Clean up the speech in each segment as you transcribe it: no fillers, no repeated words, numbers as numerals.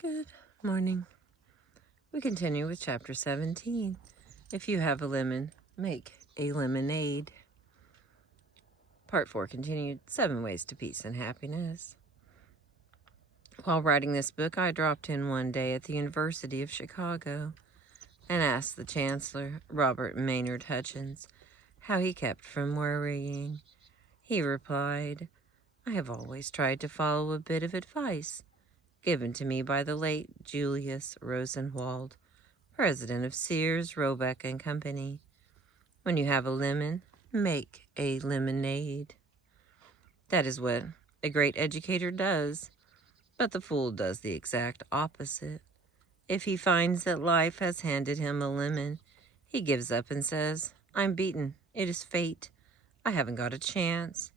Good morning. We continue with chapter 17. If you have a lemon, make a lemonade. Part 4 continued, 7 Ways to Peace and Happiness. While writing this book, I dropped in one day at the University of Chicago and asked the Chancellor, Robert Maynard Hutchins, how he kept from worrying. He replied, I have always tried to follow a bit of advice given to me by the late Julius Rosenwald, president of Sears, Roebuck and Company. When you have a lemon, make a lemonade. That is what a great educator does, but the fool does the exact opposite. If he finds that life has handed him a lemon, he gives up and says, I'm beaten. It is fate. I haven't got a chance.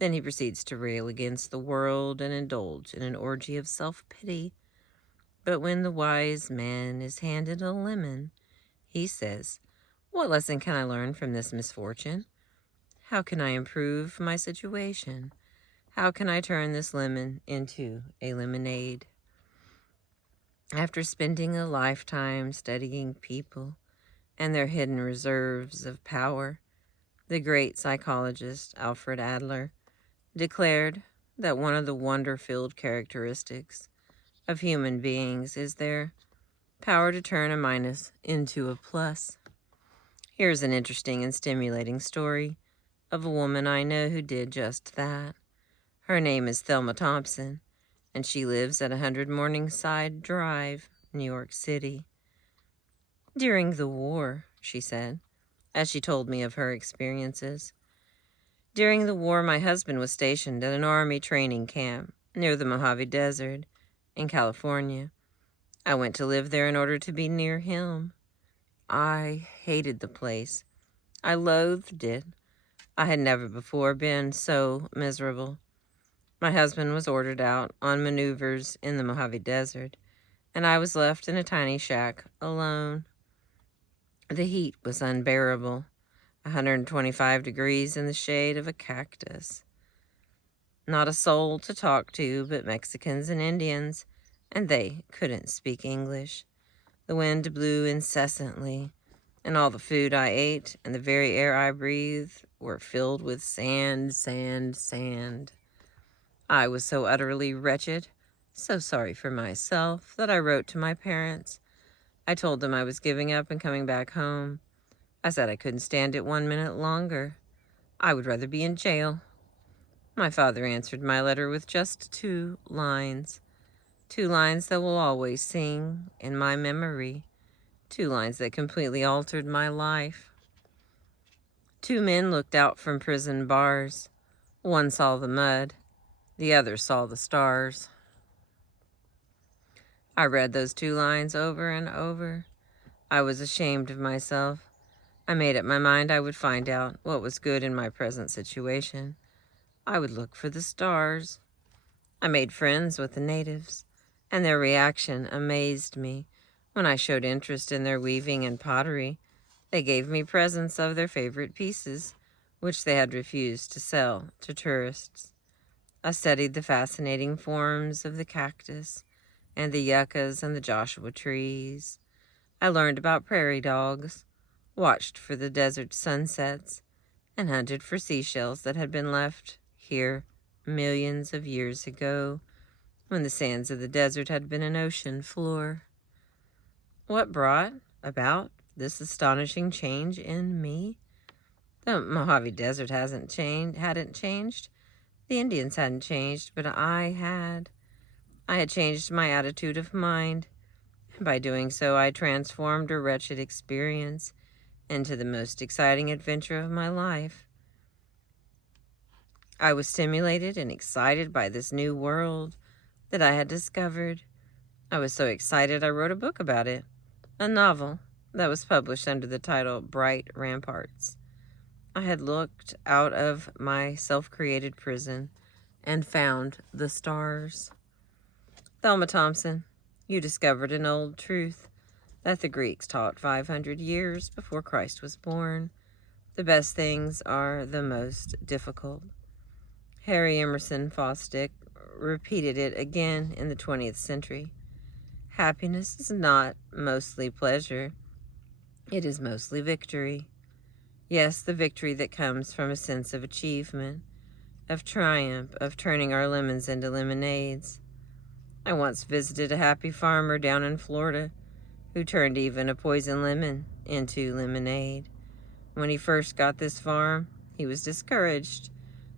Then he proceeds to rail against the world and indulge in an orgy of self-pity. But when the wise man is handed a lemon, he says, what lesson can I learn from this misfortune? How can I improve my situation? How can I turn this lemon into a lemonade? After spending a lifetime studying people and their hidden reserves of power, the great psychologist Alfred Adler declared that one of the wonder-filled characteristics of human beings is their power to turn a minus into a plus. Here's an interesting and stimulating story of a woman I know who did just that. Her name is Thelma Thompson, and she lives at 100 Morningside Drive, New York City. During the war, she said, as she told me of her experiences. During the war, my husband was stationed at an army training camp near the Mojave Desert in California. I went to live there in order to be near him. I hated the place. I loathed it. I had never before been so miserable. My husband was ordered out on maneuvers in the Mojave Desert, and I was left in a tiny shack alone. The heat was unbearable, 125 degrees in the shade of a cactus. Not a soul to talk to but Mexicans and Indians, and they couldn't speak English. The wind blew incessantly, and all the food I ate and the very air I breathed were filled with sand, sand, sand. I was so utterly wretched, so sorry for myself, that I wrote to my parents. I told them I was giving up and coming back home. I said I couldn't stand it 1 minute longer. I would rather be in jail. My father answered my letter with just 2 lines. 2 lines that will always sing in my memory. 2 lines that completely altered my life. 2 men looked out from prison bars. One saw the mud. The other saw the stars. I read those 2 lines over and over. I was ashamed of myself. I made up my mind I would find out what was good in my present situation. I would look for the stars. I made friends with the natives, and their reaction amazed me. When I showed interest in their weaving and pottery, they gave me presents of their favorite pieces, which they had refused to sell to tourists. I studied the fascinating forms of the cactus and the yuccas and the Joshua trees. I learned about prairie dogs, watched for the desert sunsets, and hunted for seashells that had been left here millions of years ago, when the sands of the desert had been an ocean floor. What brought about this astonishing change in me? The Mojave Desert hadn't changed. The Indians hadn't changed, but I had. I had changed my attitude of mind. By doing so, I transformed a wretched experience into the most exciting adventure of my life. I was stimulated and excited by this new world that I had discovered. I was so excited I wrote a book about it, a novel that was published under the title Bright Ramparts. I had looked out of my self-created prison and found the stars. Thelma Thompson, you discovered an old truth that the Greeks taught 500 years before Christ was born. The best things are the most difficult. Harry Emerson Fosdick repeated it again in the 20th century. Happiness is not mostly pleasure. It is mostly victory. Yes, the victory that comes from a sense of achievement, of triumph, of turning our lemons into lemonades. I once visited a happy farmer down in Florida who turned even a poison lemon into lemonade. When he first got this farm, he was discouraged.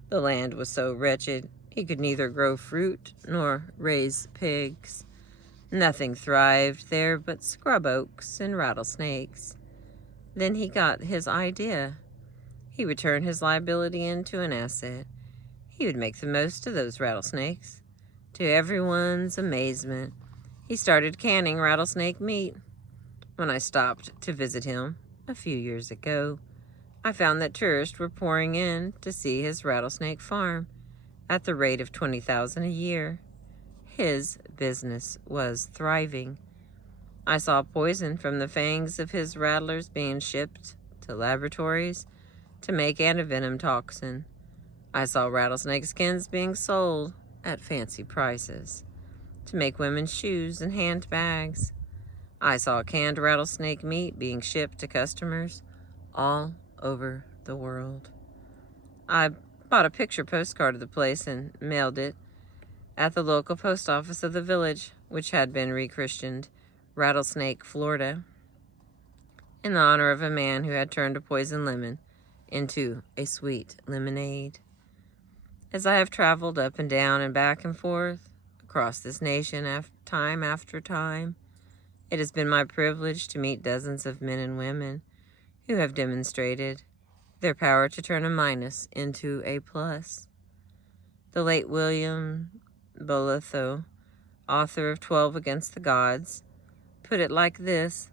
The land was so wretched, he could neither grow fruit nor raise pigs. Nothing thrived there but scrub oaks and rattlesnakes. Then he got his idea. He would turn his liability into an asset. He would make the most of those rattlesnakes. To everyone's amazement, he started canning rattlesnake meat. When I stopped to visit him a few years ago, I found that tourists were pouring in to see his rattlesnake farm at the rate of $20,000 a year. His business was thriving. I saw poison from the fangs of his rattlers being shipped to laboratories to make antivenom toxin. I saw rattlesnake skins being sold at fancy prices to make women's shoes and handbags. I saw canned rattlesnake meat being shipped to customers all over the world. I bought a picture postcard of the place and mailed it at the local post office of the village, which had been rechristened Rattlesnake, Florida, in honor of a man who had turned a poison lemon into a sweet lemonade. As I have traveled up and down and back and forth across this nation time after time, it has been my privilege to meet dozens of men and women who have demonstrated their power to turn a minus into a plus. The late William Bolitho, author of 12 Against the Gods, put it like this: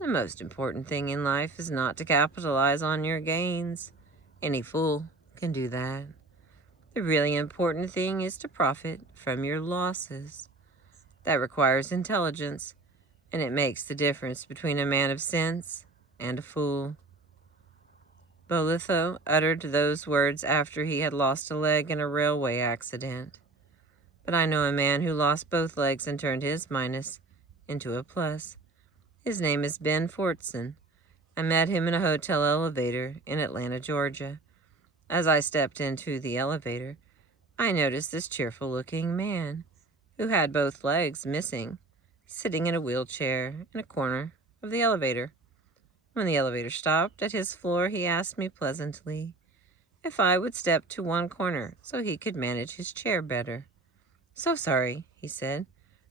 the most important thing in life is not to capitalize on your gains. Any fool can do that. The really important thing is to profit from your losses. That requires intelligence, and it makes the difference between a man of sense and a fool. Bolitho uttered those words after he had lost a leg in a railway accident. But I know a man who lost both legs and turned his minus into a plus. His name is Ben Fortson. I met him in a hotel elevator in Atlanta, Georgia. As I stepped into the elevator, I noticed this cheerful-looking man, who had both legs missing, sitting in a wheelchair in a corner of the elevator. When the elevator stopped at his floor, he asked me pleasantly if I would step to one corner so he could manage his chair better. "So sorry," he said,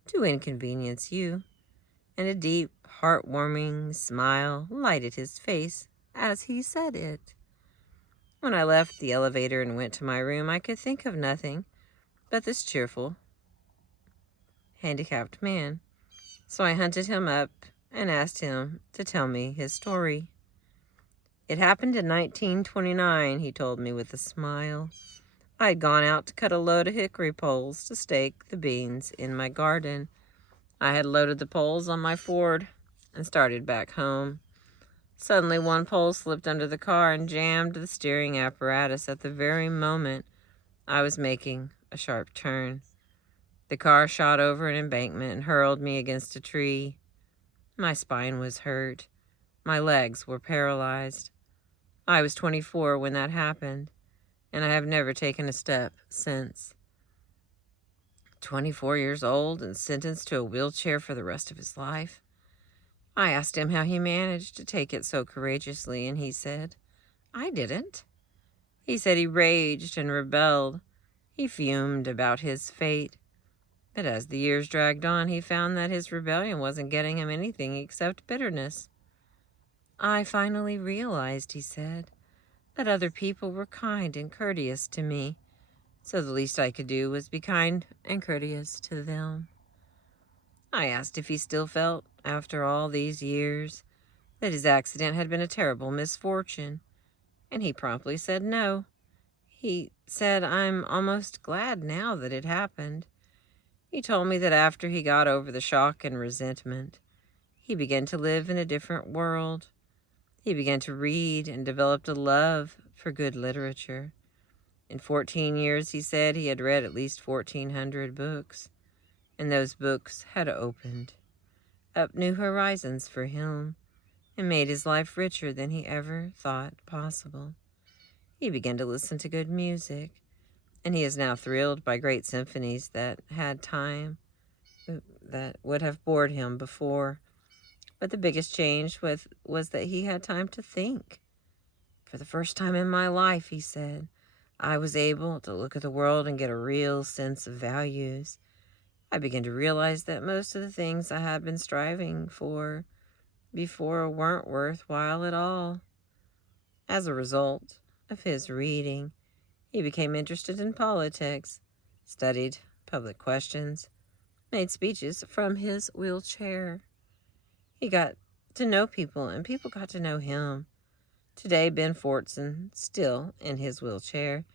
"to inconvenience you." And a deep, heartwarming smile lighted his face as he said it. When I left the elevator and went to my room, I could think of nothing but this cheerful, handicapped man. So I hunted him up and asked him to tell me his story. "It happened in 1929, he told me with a smile. I had gone out to cut a load of hickory poles to stake the beans in my garden. I had loaded the poles on my Ford and started back home. Suddenly, one pole slipped under the car and jammed the steering apparatus at the very moment I was making a sharp turn. The car shot over an embankment and hurled me against a tree. My spine was hurt. My legs were paralyzed. I was 24 when that happened, and I have never taken a step since." 24 years old and sentenced to a wheelchair for the rest of his life. I asked him how he managed to take it so courageously, and he said, "I didn't." He said he raged and rebelled. He fumed about his fate. But as the years dragged on, he found that his rebellion wasn't getting him anything except bitterness. "I finally realized," he said, "that other people were kind and courteous to me, so the least I could do was be kind and courteous to them." I asked if he still felt, after all these years, that his accident had been a terrible misfortune, and he promptly said no. He said, "I'm almost glad now that it happened." He told me that after he got over the shock and resentment, he began to live in a different world. He began to read and developed a love for good literature. In 14 years, he said, he had read at least 1,400 books, and those books had opened up new horizons for him and made his life richer than he ever thought possible. He began to listen to good music, and he is now thrilled by great symphonies that would have bored him before. But the biggest change was that he had time to think. For the first time in my life, he said, I was able to look at the world and get a real sense of values. I began to realize that most of the things I had been striving for before weren't worthwhile at all. As a result of his reading, he became interested in politics, studied public questions, made speeches from his wheelchair. He got to know people, and people got to know him. Today, Ben Fortson, still in his wheelchair,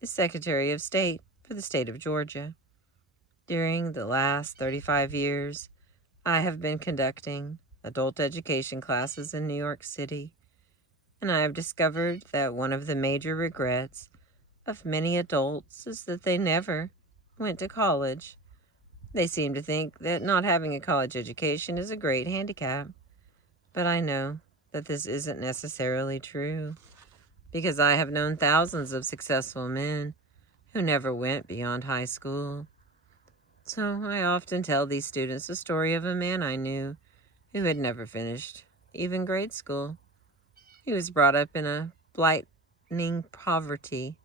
is Secretary of State for the state of Georgia. During the last 35 years, I have been conducting adult education classes in New York City, and I have discovered that one of the major regrets of many adults is that they never went to college. They seem to think that not having a college education is a great handicap, but I know that this isn't necessarily true, because I have known thousands of successful men who never went beyond high school. So I often tell these students the story of a man I knew who had never finished even grade school. He was brought up in a blighting poverty.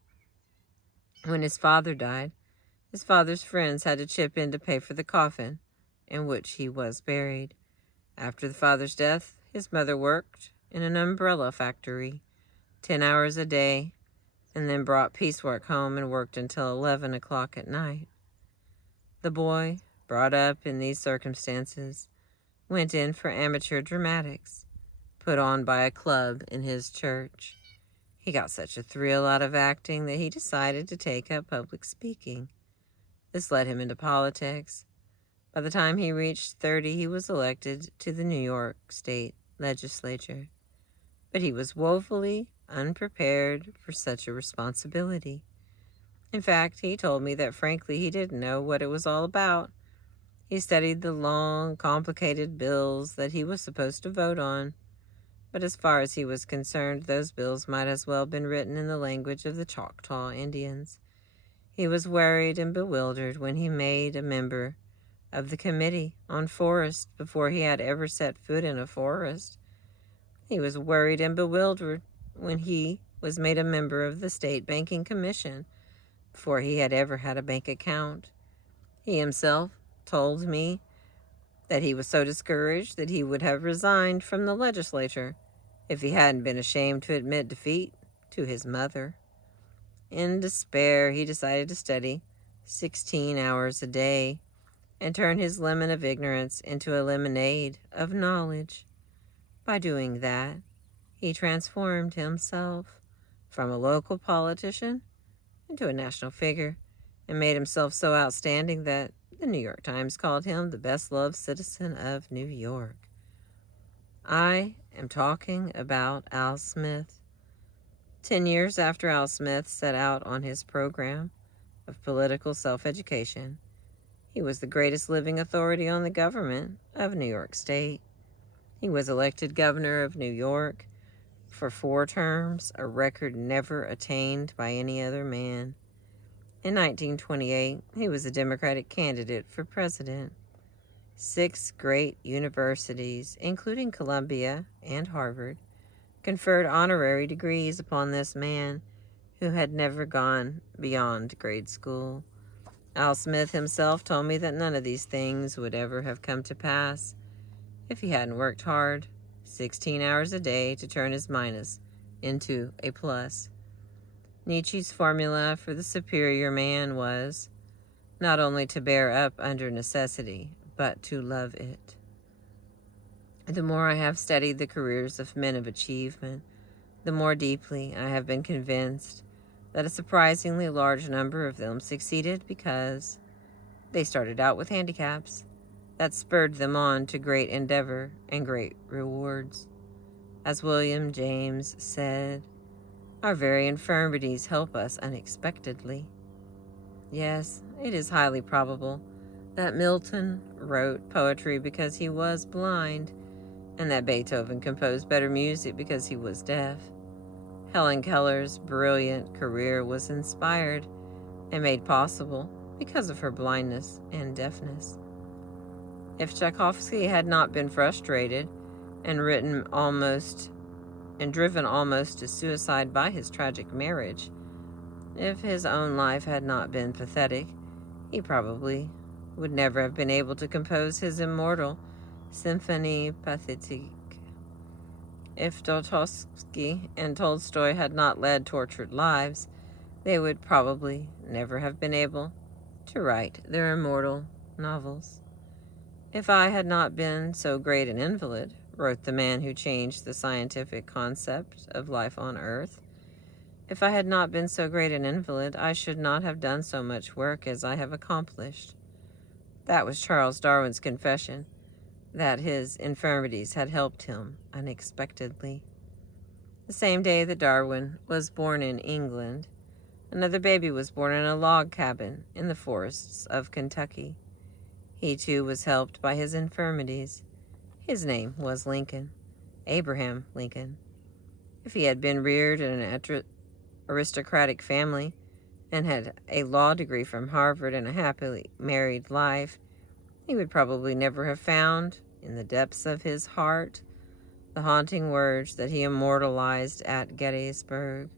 When his father died, his father's friends had to chip in to pay for the coffin in which he was buried. After the father's death, his mother worked in an umbrella factory 10 hours a day, and then brought piecework home and worked until 11 o'clock at night. The boy, brought up in these circumstances, went in for amateur dramatics, put on by a club in his church. He got such a thrill out of acting that he decided to take up public speaking. This led him into politics. By the time he reached 30, he was elected to the New York State Legislature. But he was woefully unprepared for such a responsibility. In fact, he told me that frankly he didn't know what it was all about. He studied the long, complicated bills that he was supposed to vote on, but as far as he was concerned, those bills might as well have been written in the language of the Choctaw Indians. He was worried and bewildered when he made a member of the Committee on Forests before he had ever set foot in a forest. He was worried and bewildered when he was made a member of the State Banking Commission before he had ever had a bank account. He himself told me that he was so discouraged that he would have resigned from the legislature if he hadn't been ashamed to admit defeat to his mother. In despair, he decided to study 16 hours a day and turn his lemon of ignorance into a lemonade of knowledge. By doing that, he transformed himself from a local politician into a national figure and made himself so outstanding that the New York Times called him the best-loved citizen of New York. I am talking about Al Smith. 10 years after Al Smith set out on his program of political self-education, he was the greatest living authority on the government of New York State. He was elected governor of New York for 4 terms, a record never attained by any other man. In 1928, he was a Democratic candidate for president. 6 great universities, including Columbia and Harvard, conferred honorary degrees upon this man who had never gone beyond grade school. Al Smith himself told me that none of these things would ever have come to pass if he hadn't worked hard 16 hours a day to turn his minus into a plus. Nietzsche's formula for the superior man was not only to bear up under necessity, but to love it. The more I have studied the careers of men of achievement, the more deeply I have been convinced that a surprisingly large number of them succeeded because they started out with handicaps that spurred them on to great endeavor and great rewards. As William James said, our very infirmities help us unexpectedly. Yes, it is highly probable that Milton wrote poetry because he was blind, and that Beethoven composed better music because he was deaf. Helen Keller's brilliant career was inspired and made possible because of her blindness and deafness. If Tchaikovsky had not been frustrated and driven almost to suicide by his tragic marriage, if his own life had not been pathetic, he probably would never have been able to compose his immortal Symphonie Pathétique. If Dostoevsky and Tolstoy had not led tortured lives, they would probably never have been able to write their immortal novels. If I had not been so great an invalid, wrote the man who changed the scientific concept of life on Earth, if I had not been so great an invalid, I should not have done so much work as I have accomplished. That was Charles Darwin's confession, that his infirmities had helped him unexpectedly. The same day that Darwin was born in England, another baby was born in a log cabin in the forests of Kentucky. He too was helped by his infirmities. His name was Lincoln, Abraham Lincoln. If he had been reared in an aristocratic family and had a law degree from Harvard and a happily married life, he would probably never have found, in the depths of his heart, the haunting words that he immortalized at Gettysburg,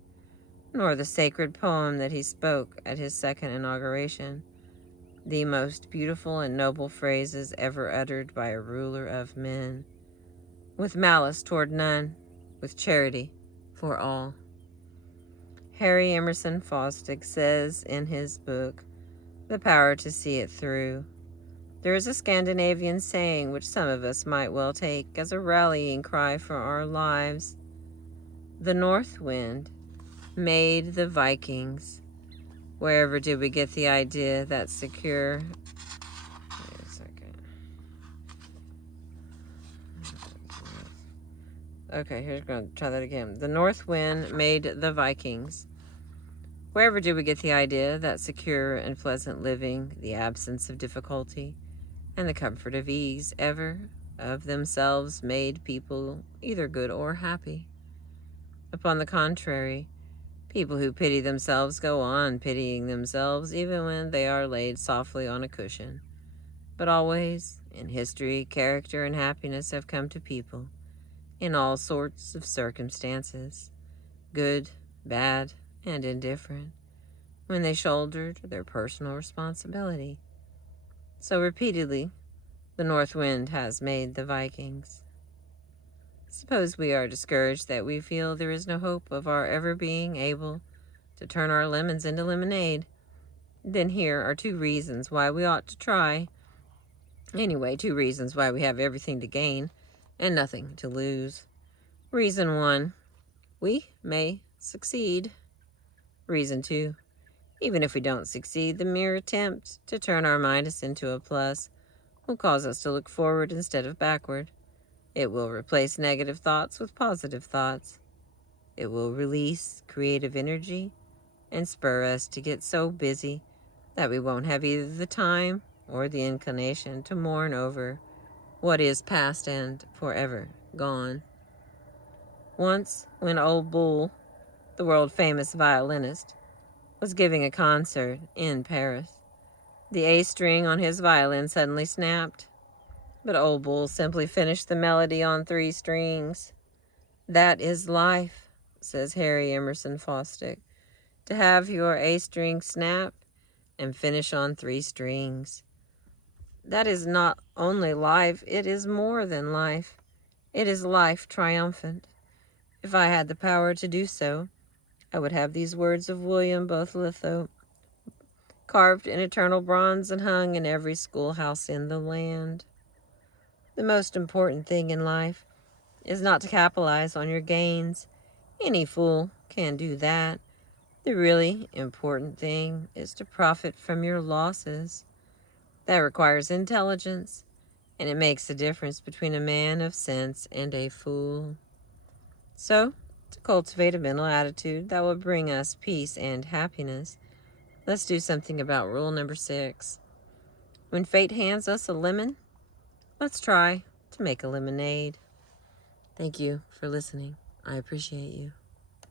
nor the sacred poem that he spoke at his second inauguration, the most beautiful and noble phrases ever uttered by a ruler of men, with malice toward none, with charity for all. Harry Emerson Fosdick says in his book, The Power to See It Through, there is a Scandinavian saying which some of us might well take as a rallying cry for our lives. The north wind made the Vikings. Wherever did we get the idea that secure... Wait a second. Okay, here's going to try that again. The north wind made the Vikings. Wherever did we get the idea that secure and pleasant living, the absence of difficulty, and the comfort of ease ever of themselves made people either good or happy? Upon the contrary, people who pity themselves go on pitying themselves even when they are laid softly on a cushion. But always, in history, character and happiness have come to people in all sorts of circumstances, good, bad, and indifferent, when they shouldered their personal responsibility. So repeatedly, the north wind has made the Vikings. Suppose we are discouraged that we feel there is no hope of our ever being able to turn our lemons into lemonade. Then here are 2 reasons why we ought to try. Anyway, 2 reasons why we have everything to gain and nothing to lose. Reason 1, we may succeed. Reason 2, even if we don't succeed, the mere attempt to turn our minus into a plus will cause us to look forward instead of backward. It will replace negative thoughts with positive thoughts. It will release creative energy and spur us to get so busy that we won't have either the time or the inclination to mourn over what is past and forever gone. Once, when Old Bull, the world-famous violinist, was giving a concert in Paris, the A string on his violin suddenly snapped, but Old Bull simply finished the melody on 3 strings. That is life, says Harry Emerson Fosdick, to have your A string snap and finish on 3 strings. That is not only life, it is more than life. It is life triumphant. If I had the power to do so, I would have these words of William Bothletho carved in eternal bronze and hung in every schoolhouse in the land. The most important thing in life is not to capitalize on your gains. Any fool can do that. The really important thing is to profit from your losses. That requires intelligence, and it makes the difference between a man of sense and a fool. So, to cultivate a mental attitude that will bring us peace and happiness, let's do something about rule number 6. When fate hands us a lemon, let's try to make a lemonade. Thank you for listening. I appreciate you.